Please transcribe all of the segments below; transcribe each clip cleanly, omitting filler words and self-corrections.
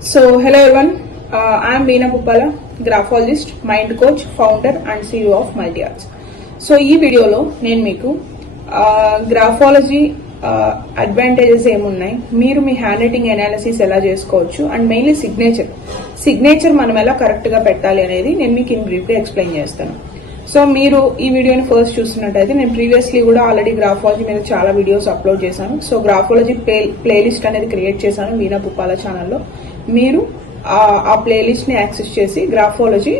So, hello everyone. I am Veena Puppala, graphologist, mind coach, founder and CEO of Multi Arts. So, ఈ వీడియోలో నేను మీకు graphology advantages ఏమున్నాయి, మీరు మీ hand writing analysis ఎలా చేసుకోవచ్చు అండ్ మెయిన్లీ సిగ్నేచర్ మనం ఎలా కరెక్ట్గా పెట్టాలి అనేది నేను మీకు ఇన్ బ్రీఫ్గా ఎక్స్ప్లెయిన్ చేస్తాను. సో మీరు ఈ వీడియోని ఫస్ట్ చూస్తున్నట్టయితే నేను ప్రీవియస్లీ కూడా ఆల్రెడీ గ్రాఫాలజీ మీద చాలా వీడియోస్ అప్లోడ్ చేశాను. సో గ్రాఫాలజీ ప్లేలిస్ట్ అనేది క్రియేట్ చేశాను వీణా పుప్పాల ఛానల్లో. మీరు ఆ ప్లేలిస్ట్ ని యాక్సెస్ చేసి గ్రాఫాలజీ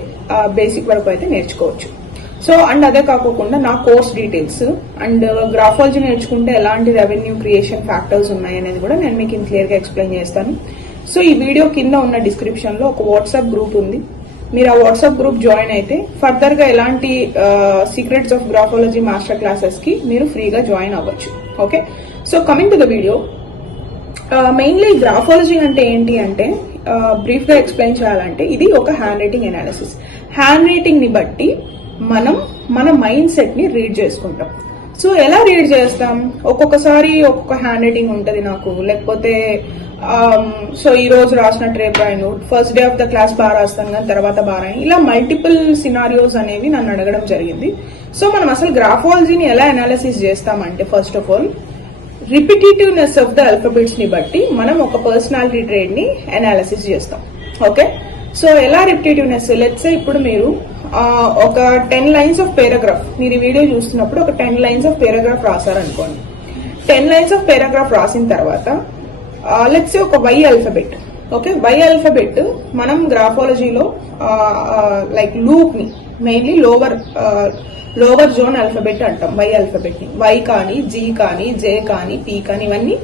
బేసిక్ వరకు అయితే నేర్చుకోవచ్చు. సో అండ్ అదే కాకుండా నా కోర్స్ డీటెయిల్స్ అండ్ గ్రాఫాలజీ నేర్చుకుంటే ఎలాంటి రెవెన్యూ క్రియేషన్ ఫ్యాక్టర్స్ ఉన్నాయి అనేది కూడా నేను మీకు క్లియర్ గా ఎక్స్ప్లెయిన్ చేస్తాను. సో ఈ వీడియో కింద ఉన్న డిస్క్రిప్షన్ లో ఒక వాట్సాప్ గ్రూప్ ఉంది. మీరు ఆ వాట్సాప్ గ్రూప్ జాయిన్ అయితే ఫర్దర్ గా ఎలాంటి secrets of graphology master classes కి మీరు ఫ్రీగా జాయిన్ అవ్వచ్చు. Okay, so coming to the video, mainly graphology అంటే ఏంటి అంటే బ్రీఫ్ గా ఎక్స్ప్లెయిన్ చేయాలంటే ఇది ఒక hand writing analysis. Hand writing ని బట్టి మనం మన మైండ్ సెట్ ని రీడ్ చేసుకుంటాం. సో ఎలా రీడ్ చేస్తాం, ఒక్కొక్కసారి ఒక్కొక్క హ్యాండ్ రైటింగ్ ఉంటది నాకు, లేకపోతే సో ఈ రోజు రాసినట్టు రేపు రాయను, first day of the class బాగా రాస్తాను కానీ తర్వాత బాగా రాయను, ఇలా మల్టిపుల్ సినారియోస్ అనేవి నన్ను అడగడం జరిగింది. సో మనం అసలు గ్రాఫాలజీని ఎలా అనాలిసిస్ చేస్తామంటే first of all repetitiveness of the alphabets ని బట్టి మనం ఒక పర్సనాలిటీ ట్రేడ్ ని అనాలిసిస్ చేస్తాం. ఓకే, సో ఎలా రిపిటేటివ్నెస్, లెట్స్ సే ఇప్పుడు మీరు ఒక 10 లైన్స్ ఆఫ్ పారాగ్రాఫ్, మీరు ఈ వీడియో చూస్తున్నప్పుడు ఒక 10 లైన్స్ ఆఫ్ పారాగ్రాఫ్ రాశారనుకోండి. 10 లైన్స్ ఆఫ్ పారాగ్రాఫ్ రాసిన తర్వాత లెట్స్ సే ఒక Y alphabet. Okay, Y alphabet మనం గ్రాఫాలజీలో లైక్ లూప్ ని మెయిన్లీ లోవర్ జోన్ ఆల్ఫాబెట్ అంటాం. వై ఆల్ఫాబెట్ ని వై కానీ, జీ కానీ, జే కానీ, పీ కానీ, ఇవన్నీ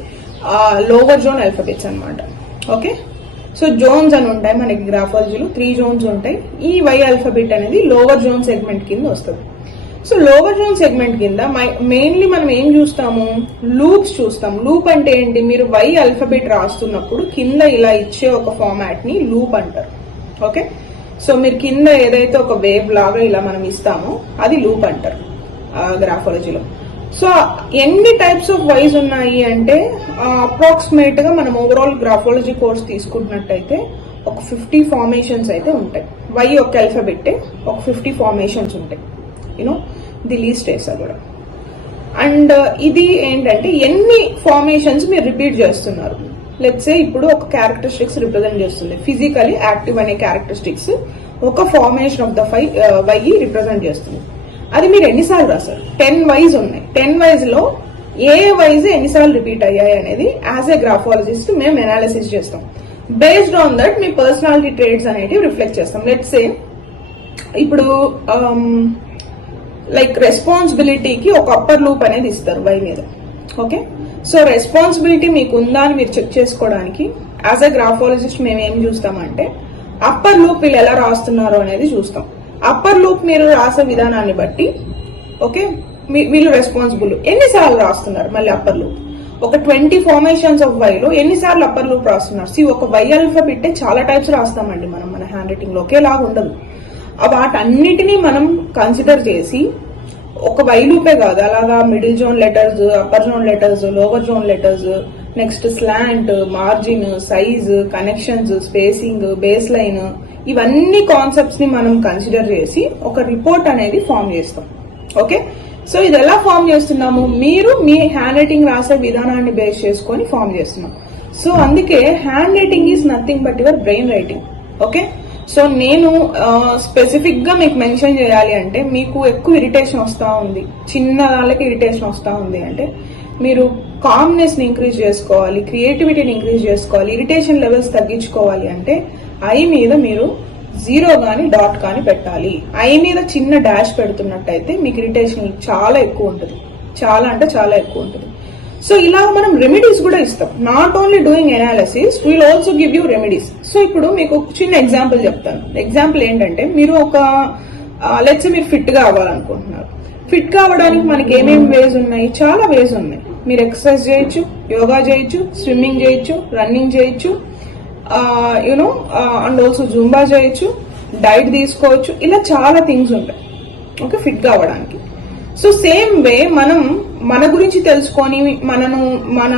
లోవర్ జోన్ ఆల్ఫాబెట్స్ అనమాట. ఓకే, సో జోన్స్ అని ఉంటాయి మనకి గ్రాఫాలజీలో, 3 జోన్స్ ఉంటాయి. ఈ వై ఆల్ఫాబెట్ అనేది లోవర్ జోన్ సెగ్మెంట్ కింద వస్తుంది. సో లోవర్ జోన్ సెగ్మెంట్ కింద మెయిన్లీ మనం ఏం చూస్తాము, లూప్స్ చూస్తాం. లూప్ అంటే ఏంటి, మీరు వై ఆల్ఫాబెట్ రాస్తున్నప్పుడు కింద ఇలా ఇచ్చే ఒక ఫార్మాట్ ని లూప్ అంటారు. ఓకే, సో మీరు కింద ఏదైతే ఒక వేవ్ లాగా ఇలా మనం ఇస్తామో అది లూప్ అంటారు గ్రాఫాలజీలో. సో ఎన్ని టైప్స్ ఆఫ్ వైస్ ఉన్నాయి అంటే అప్రాక్సిమేట్ గా మనం ఓవరాల్ గ్రాఫాలజీ కోర్స్ తీసుకుంటున్నట్టయితే ఒక 50 ఫార్మేషన్స్ అయితే ఉంటాయి. వై ఒక ఆల్ఫాబెట్ ఒక 50 ఫార్మేషన్స్ ఉంటాయి, యూనో ది లీస్ట్ వేసా కూడా. అండ్ ఇది ఏంటంటే ఎన్ని ఫార్మేషన్స్ మీరు రిపీట్ చేస్తున్నారు. లెట్స్ సే ఇప్పుడు ఒక క్యారెక్టరిస్టిక్స్ రిప్రజెంట్ చేస్తుంది, ఫిజికలీ యాక్టివ్ అనే క్యారెక్టరిస్టిక్స్ ఒక formation of the y represent చేస్తుంది. అది మీరు ఎన్నిసార్లు రాశారు, 10 వైజ్ ఉన్నాయి. 10 వైజ్ లో ఏ వైజ్ ఎన్నిసార్లు రిపీట్ అయ్యాయి అనేది యాజ్ ఏ గ్రాఫాలజిస్ట్ మేము అనాలిసిస్ చేస్తాం. Based on that me personality trades అనేవి రిఫ్లెక్ట్ చేస్తాం. లెట్స్ సే ఇప్పుడు లైక్ రెస్పాన్సిబిలిటీకి ఒక అప్పర్ లూప్ అనేది ఇస్తారు వై మీద. ఓకే, సో రెస్పాన్సిబిలిటీ మీకు ఉందా అని మీరు చెక్ చేసుకోవడానికి యాజ్ ఎ గ్రాఫాలజిస్ట్ మేము ఏం చూస్తామంటే అప్పర్ లూప్ వీళ్ళు ఎలా రాస్తున్నారు అనేది చూస్తాం. అప్పర్ లూప్ మీరు రాసే విధానాన్ని బట్టి ఓకే వీళ్ళు రెస్పాన్సిబుల్ ఎన్నిసార్లు రాస్తున్నారు. మళ్ళీ అప్పర్ లూప్ ఒక 20 ఫార్మేషన్స్ ఆఫ్ వైలో ఎన్నిసార్లు అప్పర్ లూప్ రాస్తున్నారు. ఒక వై ఆల్ఫాబెట్ చాలా టైప్స్ రాస్తామండి మనం మన హ్యాండ్ రైటింగ్ లో, ఒకేలాగా ఉండదు. వాటన్నిటినీ మనం కన్సిడర్ చేసి ఒక వై లూపే కాదు, అలాగా middle zone letters, upper zone letters, lower zone letters, next slant, margin, size, connections, spacing, base line, ఇవన్నీ కాన్సెప్ట్స్ ని మనం కన్సిడర్ చేసి ఒక రిపోర్ట్ అనేది ఫామ్ చేస్తాం. ఓకే, సో ఇది ఎలా ఫామ్ చేస్తున్నాము, మీరు మీ హ్యాండ్ రైటింగ్ రాసే విధానాన్ని బేస్ చేసుకొని ఫామ్ చేస్తున్నాం. సో అందుకే hand writing is nothing but your brain writing. Okay, so నేను స్పెసిఫిక్ గా మీకు మెన్షన్ చేయాలి అంటే మీకు ఎక్కువ ఇరిటేషన్ వస్తా ఉంది, చిన్న వాళ్ళకి ఇరిటేషన్ వస్తా ఉంది అంటే మీరు కామ్నెస్ ని ఇంక్రీజ్ చేసుకోవాలి, క్రియేటివిటీని ఇంక్రీజ్ చేసుకోవాలి, ఇరిటేషన్ లెవెల్స్ తగ్గించుకోవాలి అంటే ఐ మీద మీరు 0 గానీ డాట్ కానీ పెట్టాలి. ఐ మీద చిన్న డాష్ పెడుతున్నట్టయితే మీకు ఇరిటేషన్ చాలా ఎక్కువ ఉంటుంది, చాలా అంటే చాలా ఎక్కువ ఉంటుంది. సో ఇలా మనం రెమెడీస్ కూడా ఇస్తాం. Not only doing analysis, will also give you remedies. So ఇప్పుడు మీకు చిన్న ఎగ్జాంపుల్ చెప్తాను. ఎగ్జాంపుల్ ఏంటంటే మీరు ఒక లెట్స్ మీరు ఫిట్ గా అవ్వాలనుకుంటున్నారు. ఫిట్ కావడానికి మనకి ఏమేమి వేస్ ఉన్నాయి, చాలా వేస్ ఉన్నాయి. మీరు ఎక్సర్సైజ్ చేయొచ్చు, యోగా చేయొచ్చు, స్విమ్మింగ్ చేయొచ్చు, రన్నింగ్ చేయొచ్చు, యూనో అండ్ ఆల్సో జూంబా చేయొచ్చు, డైట్ తీసుకోవచ్చు, ఇలా చాలా థింగ్స్ ఉంటాయి ఓకే ఫిట్ కావడానికి. సో సేమ్ వే మనం మన గురించి తెలుసుకొని మన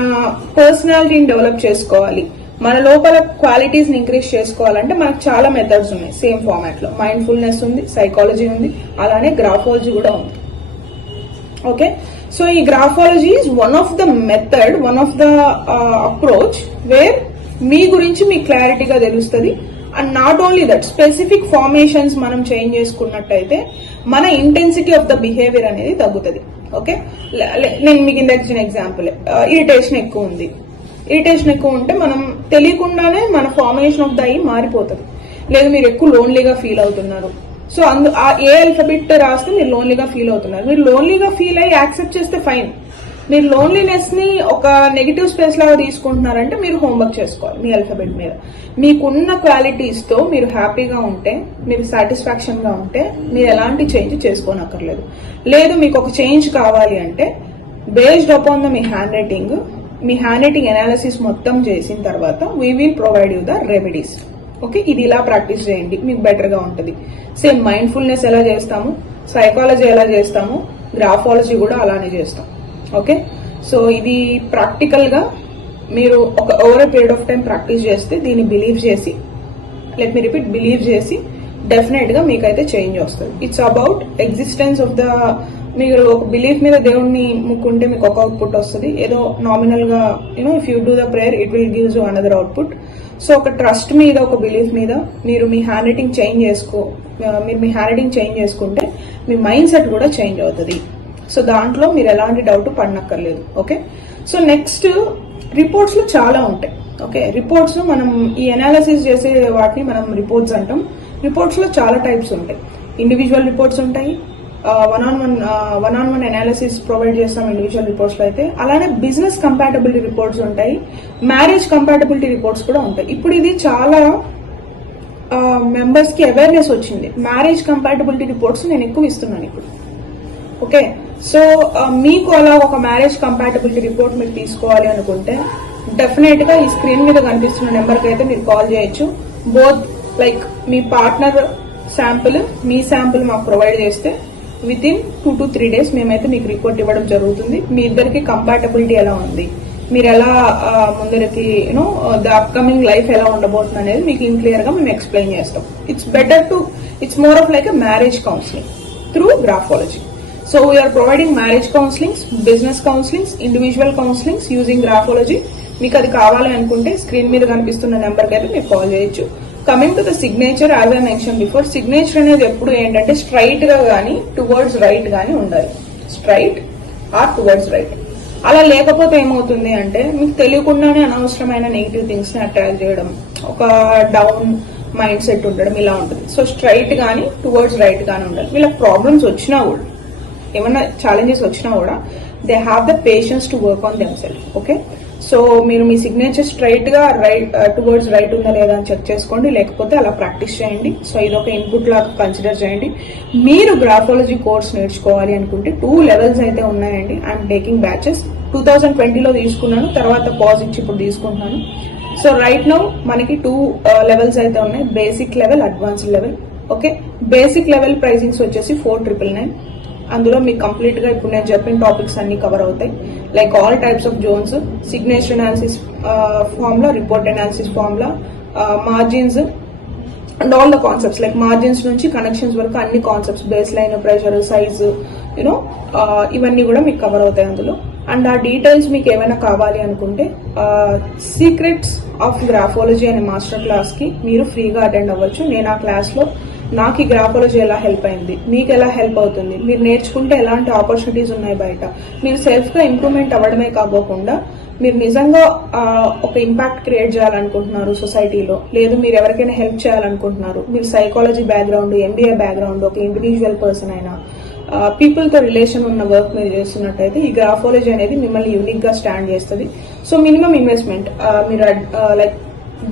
పర్సనాలిటీని డెవలప్ చేసుకోవాలి, మన లోపల క్వాలిటీస్ ని ఇంక్రీజ్ చేసుకోవాలంటే మనకు చాలా మెథడ్స్ ఉన్నాయి సేమ్ ఫార్మాట్ లో. మైండ్ఫుల్నెస్ ఉంది, సైకాలజీ ఉంది, అలానే గ్రాఫాలజీ కూడా ఉంది. ఓకే, సో ఈ graphology is one of the method, one of the approach where మీ గురించి మీకు క్లారిటీగా తెలుస్తుంది. And not only that, specific formations మనం చేంజ్ చేసుకున్నట్టయితే మన ఇంటెన్సిటీ ఆఫ్ ద బిహేవియర్ అనేది తగ్గుతుంది. ఓకే, నేను మీకు ఇందాక ఇచ్చిన ఎగ్జాంపుల్, ఇరిటేషన్ ఎక్కువ ఉంది. ఇరిటేషన్ ఎక్కువ ఉంటే మనం తెలియకుండానే మన ఫార్మేషన్ ఆఫ్ ద ఐ మారిపోతుంది. లేదు మీరు ఎక్కువ లోన్లీగా ఫీల్ అవుతున్నారు, సో ఏ ఆల్ఫాబెట్ రాస్తే మీరు లోన్లీగా ఫీల్ అవుతున్నారు. మీరు లోన్లీగా ఫీల్ అయ్యి యాక్సెప్ట్ చేస్తే ఫైన్. మీరు లోన్లీనెస్ ని ఒక నెగిటివ్ స్పేస్ లాగా తీసుకుంటున్నారంటే మీరు హోంవర్క్ చేసుకోవాలి మీ ఆల్ఫాబెట్ మీద. మీకున్న క్వాలిటీస్ తో మీరు హ్యాపీగా ఉంటే, మీరు సాటిస్ఫాక్షన్ గా ఉంటే మీరు ఎలాంటి చేంజ్ చేసుకోనక్కర్లేదు. లేదు మీకు ఒక చేంజ్ కావాలి అంటే based upon the me hand writing analysis మొత్తం చేసిన తర్వాత we will provide you the remedies. Okay, ఇది ఇలా ప్రాక్టీస్ చేయండి, మీకు బెటర్ గా ఉంటుంది. సేమ్ మైండ్ఫుల్నెస్ ఎలా చేస్తాము, సైకాలజీ ఎలా చేస్తాము, గ్రాఫాలజీ కూడా అలానే చేస్తాం. ఓకే, సో ఇది ప్రాక్టికల్ గా మీరు ఒక over a period of time practice చేస్తే, దీన్ని బిలీవ్ చేసి డెఫినెట్ గా మీకైతే చేంజ్ వస్తుంది. It's about existence of the, మీరు ఒక బిలీఫ్ మీద దేవుణ్ణి ముక్కుంటే మీకు ఒక అవుట్పుట్ వస్తుంది. ఏదో నామినల్ గా if you do the prayer it will gives you another output. So ఒక ట్రస్ట్ మీద, ఒక బిలీఫ్ మీద మీరు మీ హ్యాండ్ రైటింగ్ చేంజ్ చేసుకుంటే మీ మైండ్ సెట్ కూడా చేంజ్ అవుతుంది. సో దాంట్లో మీరు ఎలాంటి డౌట్ పడనక్కర్లేదు. ఓకే, సో నెక్స్ట్ రిపోర్ట్స్ లో చాలా ఉంటాయి. ఓకే, రిపోర్ట్స్ మనం ఈ అనాలిసిస్ చేసే వాటిని మనం రిపోర్ట్స్ అంటాం. రిపోర్ట్స్ లో చాలా టైప్స్ ఉంటాయి. ఇండివిజువల్ రిపోర్ట్స్ ఉంటాయి, one on one analysis provide చేస్తాం ఇండివిజువల్ రిపోర్ట్స్ లో అయితే. అలానే బిజినెస్ కంపాటబిలిటీ రిపోర్ట్స్ ఉంటాయి, మ్యారేజ్ కంపాటబిలిటీ రిపోర్ట్స్ కూడా ఉంటాయి. ఇప్పుడు ఇది చాలా మెంబర్స్ కి అవేర్నెస్ వచ్చింది. మ్యారేజ్ కంపాటబిలిటీ రిపోర్ట్స్ నేను ఎక్కువ ఇస్తున్నాను ఇప్పుడు. ఓకే, సో మీకు అలా ఒక మ్యారేజ్ కంపాటబిలిటీ రిపోర్ట్ మీరు తీసుకోవాలి అనుకుంటే డెఫినెట్ గా ఈ స్క్రీన్ మీద కనిపిస్తున్న నెంబర్ కి అయితే మీరు కాల్ చేయొచ్చు. బోత్ లైక్ మీ పార్ట్నర్ శాంపుల్, మీ శాంపుల్ మాకు ప్రొవైడ్ చేస్తే విత్ ఇన్ 2 to 3 days మేమైతే మీకు రిపోర్ట్ ఇవ్వడం జరుగుతుంది. మీ ఇద్దరికి కంపాటబిలిటీ ఎలా ఉంది, మీరు ఎలా ముందరికి ద అప్కమింగ్ లైఫ్ ఎలా ఉండబోతుంది అనేది మీకు ఇన్ క్లియర్ గా మేము ఎక్స్ప్లెయిన్ చేస్తాం. It's more of like a marriage counselling through graphology. So we are providing marriage counselings, business counselings, individual counselings using graphology. మీకు అది కావాలి అనుకుంటే స్క్రీన్ మీద కనిపిస్తున్న నెంబర్ కి అయితే మీరు కాల్ చేయొచ్చు. Coming to the signature, as I mention before, signature అనేది ఎప్పుడు ఏంటంటే స్ట్రైట్ గా గానీ టువర్డ్స్ రైట్ గానీ ఉండాలి. Straight are towards right. అలా లేకపోతే ఏమవుతుంది అంటే మీకు తెలియకుండానే అనవసరమైన నెగిటివ్ థింగ్స్ ని అట్రాక్ట్ చేయడం, ఒక డౌన్ మైండ్ సెట్ ఉండడం ఇలా ఉంటుంది. సో స్ట్రైట్ గానీ టువర్డ్స్ రైట్ గానీ ఉండాలి. వీళ్ళకి ప్రాబ్లమ్స్ వచ్చినా కూడా, ఏమన్నా ఛాలెంజెస్ వచ్చినా కూడా they have the patience to work on them self. Okay, so మీరు మీ సిగ్నేచర్ స్ట్రైట్ గా టువర్డ్స్ రైట్ ఉందా లేదా అని చెక్ చేసుకోండి, లేకపోతే అలా ప్రాక్టీస్ చేయండి. సో ఇదొక ఇన్పుట్ లాగా కన్సిడర్ చేయండి. మీరు గ్రాఫాలజీ కోర్స్ నేర్చుకోవాలి అనుకుంటే 2 levels అయితే ఉన్నాయండి. I'm taking batches. 2020లో తీసుకున్నాను, తర్వాత పాజ్ ఇచ్చి ఇప్పుడు తీసుకుంటున్నాను. సో రైట్ నౌ మనకి 2 levels అయితే ఉన్నాయి, basic level, advanced level. Okay, basic level pricings వచ్చేసి 4,999. అందులో మీకు కంప్లీట్ గా ఇప్పుడు నేను చెప్పిన టాపిక్స్ అన్ని కవర్ అవుతాయి. Like all types of zones, signature analysis formula, report analysis formula, margins and all the concepts. Like margins నుంచి కనెక్షన్స్ వరకు అన్ని concepts, base line, pressure, size, ఇవన్నీ కూడా మీకు కవర్ అవుతాయి అందులో. అండ్ ఆ డీటెయిల్స్ మీకు ఏమైనా కావాలి అనుకుంటే సీక్రెట్స్ ఆఫ్ గ్రాఫాలజీ అనే మాస్టర్ క్లాస్ కి మీరు ఫ్రీగా అటెండ్ అవ్వచ్చు. నేను ఆ క్లాస్ లో నాకు ఈ గ్రాఫాలజీ ఎలా హెల్ప్ అయింది, మీకు ఎలా హెల్ప్ అవుతుంది, మీరు నేర్చుకుంటే ఎలాంటి ఆపర్చునిటీస్ ఉన్నాయి బయట, మీరు సెల్ఫ్ గా ఇంప్రూవ్మెంట్ అవ్వడమే కాకుండా మీరు నిజంగా ఒక ఇంపాక్ట్ క్రియేట్ చేయాలనుకుంటున్నారు సొసైటీలో, లేదు మీరు ఎవరికైనా హెల్ప్ చేయాలనుకుంటున్నారు, మీరు సైకాలజీ బ్యాక్గ్రౌండ్, ఎంబీఏ బ్యాక్గ్రౌండ్, ఒక ఇండివిజువల్ పర్సన్ అయినా, పీపుల్ తో రిలేషన్ ఉన్న వర్క్ మీరు చేస్తున్నట్టయితే ఈ గ్రాఫాలజీ అనేది మిమ్మల్ని యూనిక్ గా స్టాండ్ చేస్తుంది. సో మినిమం ఇన్వెస్ట్మెంట్, మీరు లైక్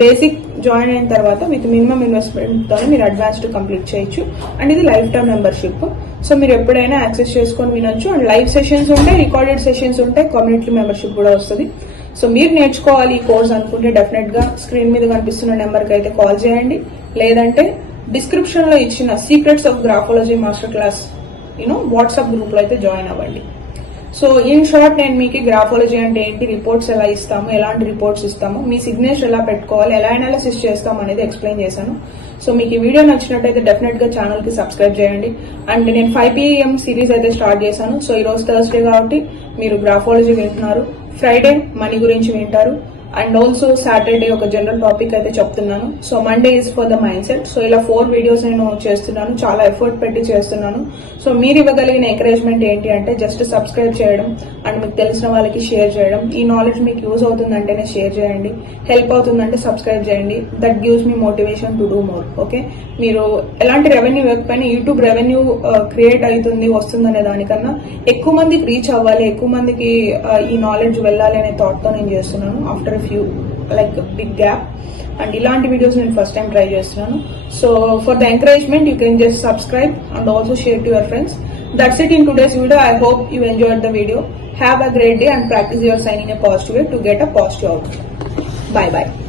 బేసిక్ జాయిన్ అయిన తర్వాత విత్ మినిమం ఇన్వెస్ట్మెంట్ తో మీరు అడ్వాన్స్డ్ కంప్లీట్ చేయొచ్చు. అండ్ ఇది లైఫ్ టైమ్ మెంబర్షిప్. సో మీరు ఎప్పుడైనా యాక్సెస్ చేసుకొని వినొచ్చు. అండ్ లైవ్ సెషన్స్ ఉంటాయి, రికార్డెడ్ సెషన్స్ ఉంటాయి, కమ్యూనిటీ మెంబర్షిప్ కూడా వస్తుంది. సో మీరు నేర్చుకోవాలి ఈ కోర్స్ అనుకుంటే డెఫినెట్ గా స్క్రీన్ మీద కనిపిస్తున్న నెంబర్ కి అయితే కాల్ చేయండి, లేదంటే డిస్క్రిప్షన్ లో ఇచ్చిన secrets of graphology master class WhatsApp group లో అయితే జాయిన్ అవ్వండి. సో ఇన్ షార్ట్ నేను మీకు గ్రాఫాలజీ అంటే ఏంటి, రిపోర్ట్స్ ఎలా ఇస్తాము, ఎలాంటి రిపోర్ట్స్ ఇస్తాము, మీ సిగ్నేచర్ ఎలా పెట్టుకోవాలి, ఎలా అనాలిసిస్ చేస్తాం అనేది ఎక్స్ప్లెయిన్ చేశాను. సో మీకు ఈ వీడియో నచ్చినట్టయితే డెఫినెట్ గా ఛానల్ కి సబ్స్క్రైబ్ చేయండి. అండ్ నేను 5 PM సిరీస్ అయితే స్టార్ట్ చేశాను. సో ఈ రోజు థర్స్డే కాబట్టి మీరు గ్రాఫాలజీ వింటున్నారు, ఫ్రైడే మనీ గురించి వింటారు, అండ్ ఆల్సో సాటర్డే ఒక జనరల్ టాపిక్ అయితే చెప్తున్నాను. So Monday is for the mind set. So ఇలా 4 వీడియోస్ నేను చేస్తున్నాను, చాలా ఎఫర్ట్ పెట్టి చేస్తున్నాను. సో మీరు ఇవ్వగలిగిన ఎంకరేజ్మెంట్ ఏంటి అంటే జస్ట్ సబ్స్క్రైబ్ చేయడం అండ్ మీకు తెలిసిన వాళ్ళకి షేర్ చేయడం. ఈ నాలెడ్జ్ మీకు యూజ్ అవుతుందంటేనే షేర్ చేయండి, హెల్ప్ అవుతుందంటే సబ్స్క్రైబ్ చేయండి. That gives me motivation to do more. Okay, మీరు ఎలాంటి రెవెన్యూ ఇవ్వకపోయినా యూట్యూబ్ రెవెన్యూ క్రియేట్ అవుతుంది వస్తుందనే దానికన్నా ఎక్కువ మందికి రీచ్ అవ్వాలి, ఎక్కువ మందికి ఈ నాలెడ్జ్ వెళ్ళాలి అనే థాట్ తో నేను చేస్తున్నాను. After few like big gap, and ఇలాంటి వీడియోస్ నేను ఫస్ట్ టైం ట్రై చేస్తున్నాను. So for the encouragement you can just subscribe and also share to your friends. That's it in today's video. I hope you enjoyed the video. Have a great day and practice your signing a positive way to get a positive outcome. Bye bye.